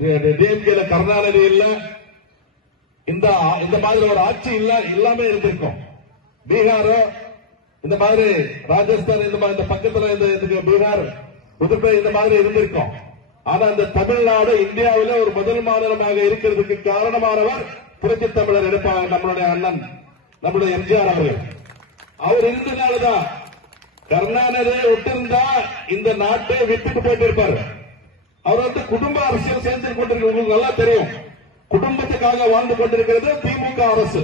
டிஎம்கேல கருணாநிதி இல்ல. இந்த இந்த மாதிரி ஒரு ஆட்சி இல்ல இல்லாம இருந்திருக்கும். பீகார் இந்த மாதிரி ராஜஸ்தான் இந்த மாதிரி இந்த பக்கத்துல இந்த பீகார் புதுப்பை இந்த மாதிரி இருந்திருக்கும். ஆனா இந்த தமிழ்நாடு இந்தியாவில ஒரு முதல் மாநிலமாக இருக்கிறதுக்கு காரணமானவர் புரட்சி தமிழர் எடுப்பாங்க நம்மளுடைய அண்ணன் நம்மளுடைய எம்ஜிஆர் அவர்கள். அவர் இருந்தனாலதான் கருணாநிதியை விட்டிருந்தா இந்த நாட்டை விட்டுட்டு போயிட்டு இருப்பாரு. அவர் வந்து குடும்ப அரசியல் செஞ்சு கொண்டிருக்கிறவங்களுக்கு நல்லா தெரியும். குடும்பத்துக்காக வாழ்ந்து கொண்டிருக்கிறது திமுக அரசு.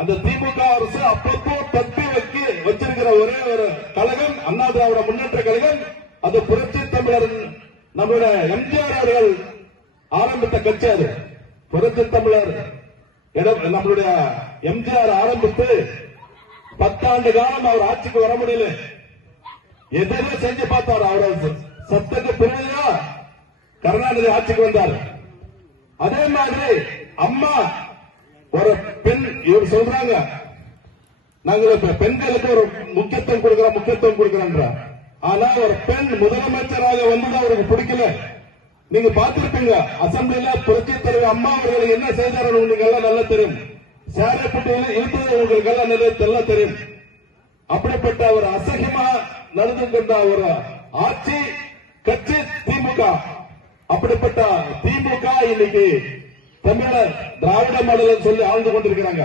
அந்த திமுக அரசு அப்பப்போ தப்பி வைக்க வச்சிருக்கிற ஒரே ஒரு கழகம் அண்ணா திராவிட முன்னேற்ற கழகம். அது புரட்சி தமிழர் நம்முடைய எம்ஜிஆர் அவர்கள் ஆரம்பித்த கட்சி அது. புரட்சி தமிழர் இடம் நம்மளுடைய எம்ஜிஆர் ஆரம்பித்து பத்தாண்டு காலம் அவர் ஆட்சிக்கு வர முடியல. எதுவுமே செஞ்சு பார்த்தார் அவர். சத்தத்துக்கு பிறகுதா கருணாநிதி ஆட்சிக்கு வந்தார். அதே மாதிரி அம்மா ஒரு பெண் இவர் சொல்றாங்க நாங்கள் பெண்களுக்கு ஒரு முக்கியத்துவம் கொடுக்கிறோம் முக்கியத்துவம் கொடுக்கிறோம் ஆனா ஒரு பெண் முதலமைச்சராக வந்தது அவருக்கு பிடிக்கல. நீங்க பார்த்திருப்பீங்க அசம்பிளில புரட்சி தலைவர் அம்மா அவர்கள் என்ன செய்தார்கள் உங்களுக்கு எல்லாம் நல்லா தெரியும். சேரப்பட்டியில் இருந்தது உங்களுக்கு எல்லாம் நல்லா நல்லா தெரியும். அப்படிப்பட்ட ஒரு அசகியமா நடந்து கொண்ட ஒரு ஆட்சி கட்சி திமுக. அப்படிப்பட்ட திமுக இன்னைக்கு தமிழர் திராவிட மாடல் சொல்லி ஆழ்ந்து கொண்டிருக்கிறாங்க.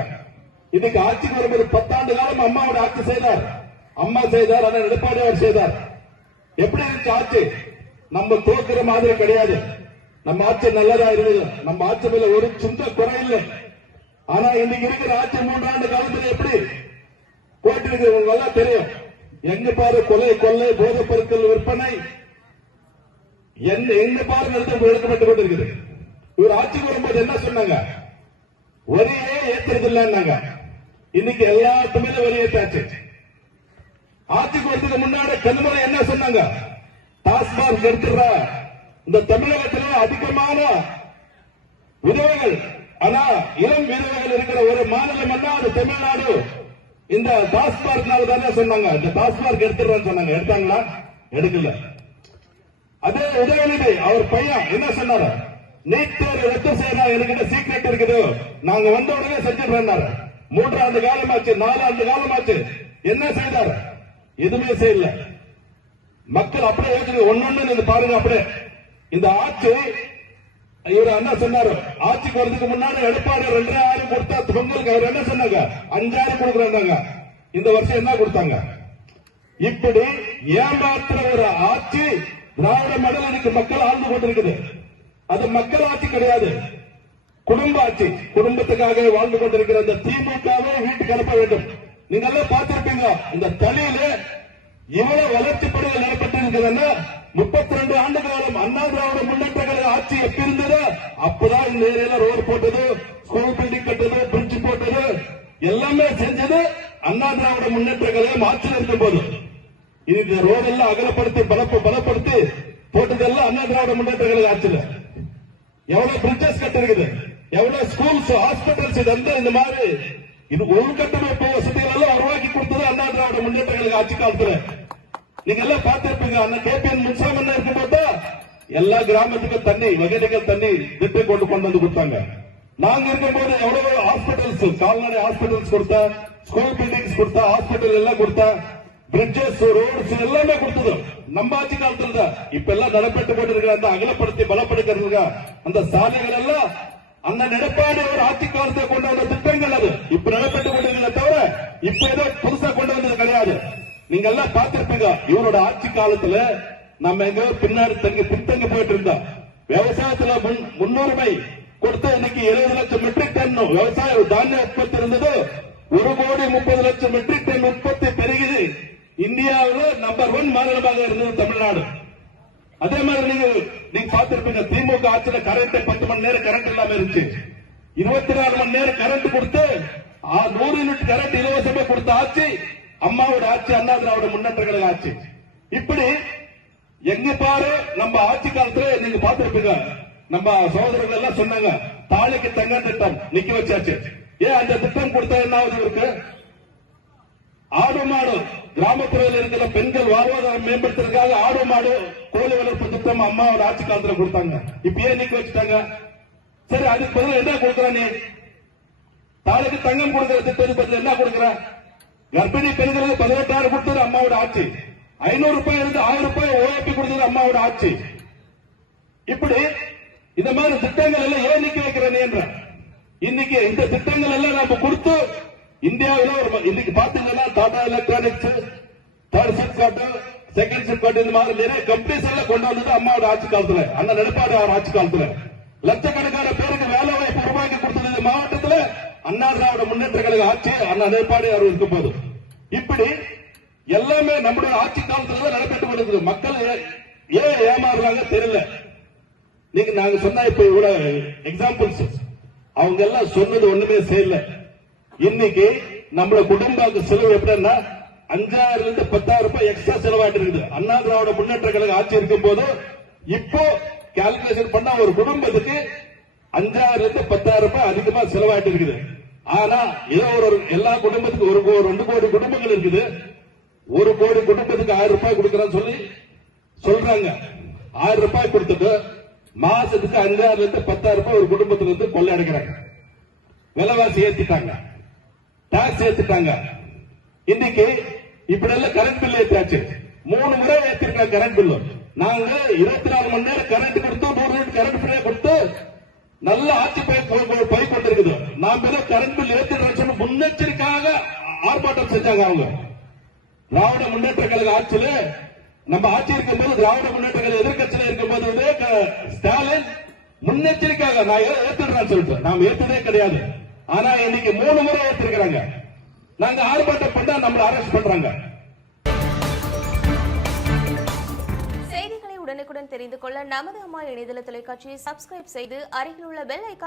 இன்னைக்கு ஆட்சிக்கு வரும்போது பத்தாண்டு காலம் அம்மாவோட ஆட்சி செய்தார். அம்மா செய்தார் ஆனால் எடப்பாடி அவர் செய்தார். எப்படி இருந்துச்சு ஆட்சி? நம்ம தோக்குற மாதிரி கிடையாது. நம்ம ஆட்சி நல்லதா இருந்தது. நம்ம ஆட்சி மேல ஒரு சின்ன குறை இல்லை. ஆனா இன்னைக்கு இருக்கிற ஆட்சி மூன்றாண்டு காலத்துல எப்படி? போயிட்டு இருக்கிறவங்க எல்லாம் தெரியும். எங்க பாரு கொலை கொள்ளை போதைப் பொருட்கள் விற்பனை என்ன எங்க பாரு நடத்த எடுக்கப்பட்டு கொண்டிருக்குது இவர் ஆட்சிக்கு வரும்போது என்ன சொன்னாங்க? வரியே ஏத்துறது இல்லைன்னாங்க இன்னைக்கு எல்லாத்துமே வரி ஏற்றாச்சு ஆட்சிக்கு வரதுக்கு முன்னாடி கண்முறை என்ன சொன்னாங்க? டாஸ்மாக் எடுத்துடுற இந்த தமிழகத்தில் அதிகமான விதவைகள் ஆனா இளம் விதவைகள் இருக்கிற ஒரு மாநிலம் என்ன அது தமிழ்நாடு. இந்த டாஸ்மார்க்னால தானே சொன்னாங்க. இந்த டாஸ்மார்க் எடுத்துடுறேன்னு சொன்னாங்க. எடுத்தாங்களா? எடுக்கல. அதே உதயநிதி அவர் பையன் என்ன சொன்னாரு? நீட் தேர்வு ரத்து செய்யறா என்கிட்ட சீக்ரெட் இருக்குது. நாங்க வந்த உடனே செஞ்சிடுறோம் மூன்றாண்டு காலமாச்சு நாலாண்டு காலமாச்சு. என்ன செய்தார்? எதுவுமே செய்யல. மக்கள் அப்படியே யோசிச்சு ஒன்னொன்னு நீங்க பாருங்க அப்படியே. இந்த ஆட்சி இவர் என்ன சொன்னாரு? ஆட்சிக்கு வரதுக்கு முன்னாடி எடப்பாடி ரெண்டாயிரம் கொடுத்தா பொங்கலுக்கு அவர் என்ன சொன்னாங்க? அஞ்சாயிரம் கொடுக்குறாங்க இந்த வருஷம் என்ன கொடுத்தாங்க? இப்படி ஏமாத்துற ஒரு ஆட்சி திராவிட மடல் இன்னைக்கு மக்கள் ஆழ்ந்து கொண்டிருக்குது. அது மக்கள் ஆட்சி கிடையாது. குடும்ப ஆட்சி குடும்பத்துக்காக வாழ்ந்து கொண்டிருக்கிற அந்த திமுகவை வீட்டுக்கு அனுப்ப வேண்டும். நீங்க எல்லாம் பார்த்திருப்பீங்க இந்த தலையில இவ்வளவு வளர்ச்சி பணிகள் நடைபெற்றிருக்கிறதுன்னா முப்பத்தி ரெண்டு ஆண்டு காலம் அண்ணா திராவிட முன்னேற்ற கழக ஆட்சி எப்ப இருந்ததோ அப்பதான் இந்த ஏரியால ரோடு போட்டது ஸ்கூல் பில்டிங் கட்டது பிரிட்ஜ் போட்டது எல்லாமே செஞ்சது அண்ணா திராவிட முன்னேற்ற கழகம் ஆட்சியில் இருக்கும் போது இந்த ரோடெல்லாம் அகலப்படுத்தி பலப்பு பலப்பு திராவிட முன்னேற்ற கழக எவ்வளவு பிரிட்ஜஸ் கட்டிருக்குது? எவ்வளவு ஸ்கூல்ஸ் ஹாஸ்பிட்டல்ஸ் இதெல்லாம் இந்த மாதிரி? இது உள்கட்டமைப்பு வசதிகள் எல்லாம் உருவாக்கி கொடுத்தது அண்ணா திராவிட முன்னேற்ற கழக ஆட்சி காலத்துல. நீங்க எல்லாம் பார்த்திருப்பீங்க அண்ணன் கேபிஎன் முன்சாமி என்ன இருக்கும் போது எல்லா கிராமத்துக்கும் தண்ணி வகைகள் தண்ணி திட்டம் கொண்டு கொண்டு வந்து கொடுத்தாங்க. நாங்க இருக்கும்போது எவ்வளவு ஹாஸ்பிட்டல்ஸ் கால்நடை ஹாஸ்பிட்டல்ஸ் கொடுத்தா ஸ்கூல் பில்டிங்ஸ் கொடுத்தா ஹாஸ்பிட்டல் எல்லாம் கொடுத்தா பிரிட்ஜஸ் ரோட்ஸ் எல்லாமே கொடுத்தது. நம்ம ஆட்சி காலத்துல தான் இப்ப எல்லாம் நடைபெற்று கொண்டிருக்கிற அந்த அகலப்படுத்தி பலப்படுத்துறதுக்கு அந்த சாலைகள் எல்லாம் அந்த எடப்பாடி ஒரு ஆட்சி காலத்தை கொண்டு வந்த திட்டங்கள் அது. இப்ப நடைபெற்று கொண்டிருக்கிறத தவிர இப்ப ஏதோ புதுசா கொண்டு வந்தது கிடையாது. நீங்க எல்லாம் பார்த்திருப்பீங்க இவரோட ஆட்சி காலத்துல நம்ம எங்க பின்னாடி தங்கி பின்தங்கி போயிட்டு இருந்தோம் விவசாயத்துல முன்- முன்னுரிமை கொடுத்த இன்னைக்கு எழுபது லட்சம் மெட்ரிக் டன் விவசாய தானிய உற்பத்தி இருந்தது ஒரு கோடி முப்பது லட்சம் மெட்ரிக் டன் உற்பத்தி பெருகுது. இந்தியாவில் நம்பர் ஒன் மாநிலமாக இருந்தது தமிழ்நாடு. அதே மாதிரி நீங்க நீங்க பார்த்திருப்பீங்க திமுக ஆட்சியில கரண்ட் பத்து மணி நேரம் கரண்ட் இல்லாம இருந்துச்சு. இருபத்தி நாலு மணி நேரம் கரண்ட் கொடுத்து நூறு யூனிட் கரண்ட் இலவசமா கொடுத்த ஆட்சி அம்மாவோட ஆட்சி அண்ணா திராவிட முன்னேற்ற கழக ஆட்சி. இப்படி எங்க பாரு நம்ம ஆட்சி காலத்துல நீங்க பார்த்திருப்பீங்க நம்ம சகோதரர்கள் எல்லாம் சொன்னாங்க தாலிக்கு தங்க திட்டம் நிக்க வச்சாச்சு. ஏன் அந்த திட்டம் கொடுத்தா என்ன ஆகுது இருக்கு ஆடு மாடு. கிராமப்புறத்தில் இருக்கிற பெண்கள் வாழ்வாதாரம் மேம்படுத்துறதுக்காக ஆடு மாடு கோழி வளர்ப்பு திட்டம் அம்மாவோட ஆட்சி காலத்துல கொடுத்தாங்க. இப்ப ஏன் நிக்க வச்சுட்டாங்க. சரி அதுக்கு பதில் என்ன கொடுக்குற நீ? தாளுக்கு தங்கம் கொடுக்கற திட்டத்துக்கு பதில் என்ன கொடுக்கற? கர்ப்பிணி பெண்களுக்கு பதினெட்டாயிரம் கொடுத்தது அம்மாவோட ஆட்சி. ஐநூறு ரூபாய் இருந்து ஆயிரம் ரூபாய் ஓஏபி கொடுத்தது அம்மாவோட ஆட்சி. இப்படி இந்த மாதிரி திட்டங்கள் எல்லாம் ஏன் நிக்க வைக்கிற நீ என்ற? இன்னைக்கு இந்த திட்டங்கள் எல்லாம் நம்ம கொடுத்து இந்தியாவில் ஒரு இன்னைக்கு பாத்தீங்கன்னா Tata electronics third SIPCOT second SIPCOT இந்த மாதிரி நிறைய கம்பெனிஸ் எல்லாம் கொண்டு வந்தது அம்மாவோட ஆட்சி காலத்துல. அண்ணன் நெடுப்பாடு அவர் ஆட்சி காலத்துல. லட்சக்கணக்கான பேருக்கு வேலை வாய்ப்பு உருவாக்கி கொடுத்தது இந்த மாவட்டத்துல அண்ணா திராவிட முன்னேற்ற கழக ஆட்சி அண்ணா நெடுப்பாடு அவர் இருக்கும் போது இப்படி எல்லாமே நம்முடைய ஆட்சி காலத்துல தான் நடைபெற்று கொண்டிருக்குது. மக்கள் ஏன் ஏமாறுறாங்க தெரியல. நீங்க நாங்க சொன்ன இப்ப இவ்வளவு எக்ஸாம்பிள்ஸ் அவங்க எல்லாம் சொன்னது ஒண்ணுமே செய்யல. இன்னைக்கு நம்மள குடும்பத்துக்கு செலவு எப்படின்னா அஞ்சாயிரம் இருந்து பத்தாயிரம் ரூபாய் எக்ஸ்ட்ரா செலவாயிட்டு இருக்குது. அண்ணா திராவிட முன்னேற்ற கழக ஆட்சி இருக்கும் போது இப்போ கால்குலேஷன் பண்ணா ஒரு குடும்பத்துக்கு அஞ்சாயிரம் இருந்து பத்தாயிரம் ரூபாய் அதிகமா செலவாயிட்டு இருக்குது. ஆனா ஏதோ ஒரு எல்லா குடும்பத்துக்கும் ஒரு கோ- ரெண்டு கோடி குடும்பங்கள் இருக்குது. ஒரு கோடி குடும்பத்துக்கு ஆயிரம் ரூபாய் கொடுக்கறேன்னு சொல்லி சொல்றாங்க. ஆயிரம் ரூபாய் கொடுத்துட்டு மாசத்துக்கு அஞ்சாயிரம் இருந்து பத்தாயிரம் ரூபாய் ஒரு குடும்பத்துல இருந்து கொள்ளையடைக்கிறாங்க. விலைவாசி ஏத்திட்டாங்க. டாக்ஸ் ஏத்துட்டாங்க. இன்னைக்கு இப்படி எல்லாம் கரண்ட் பில் ஏத்தாச்சு மூணு முறை ஏத்திருக்காங்க கரண்ட் பில்லு நாங்க இருபத்தி நாலு மணி நேரம் கரண்ட் கொடுத்து நூறு யூனிட் கரண்ட் பில்லே கொடுத்து நல்ல ஆட்சி போய் போய் போய் போய் கொண்டிருக்குது நாம ஏதோ கரண்ட் பில் ஏத்திடுறோம் முன்னெச்சரிக்கையாக ஆர்ப்பாட்டம் செஞ்சாங்க அவங்க. திராவிட முன்னேற்ற கழக ஆட்சியில நம்ம ஆட்சி இருக்கும்போது திராவிட முன்னேற்ற கழக எதிர்க்கட்சியில இருக்கும்போது போது ஸ்டாலின் முன்னெச்சரிக்கையாக நான் ஏ- ஏத்துடுறேன்னு சொல்லிட்டு. நாம் ஏத்ததே கிடையாது. ஆனா இன்னைக்கு மூணு முறை ஏற்றிருக்கிறாங்க நாங்க ஆர்ப்பாட்டம் பண்ணா நம்மள அரெஸ்ட் பண்றாங்க. செய்திகளை உடனுக்குடன் தெரிந்து கொள்ள நமது அம்மா இணையதள தொலைக்காட்சியை சப்ஸ்கிரைப் செய்து அருகில் உள்ள பெல் ஐக்கான்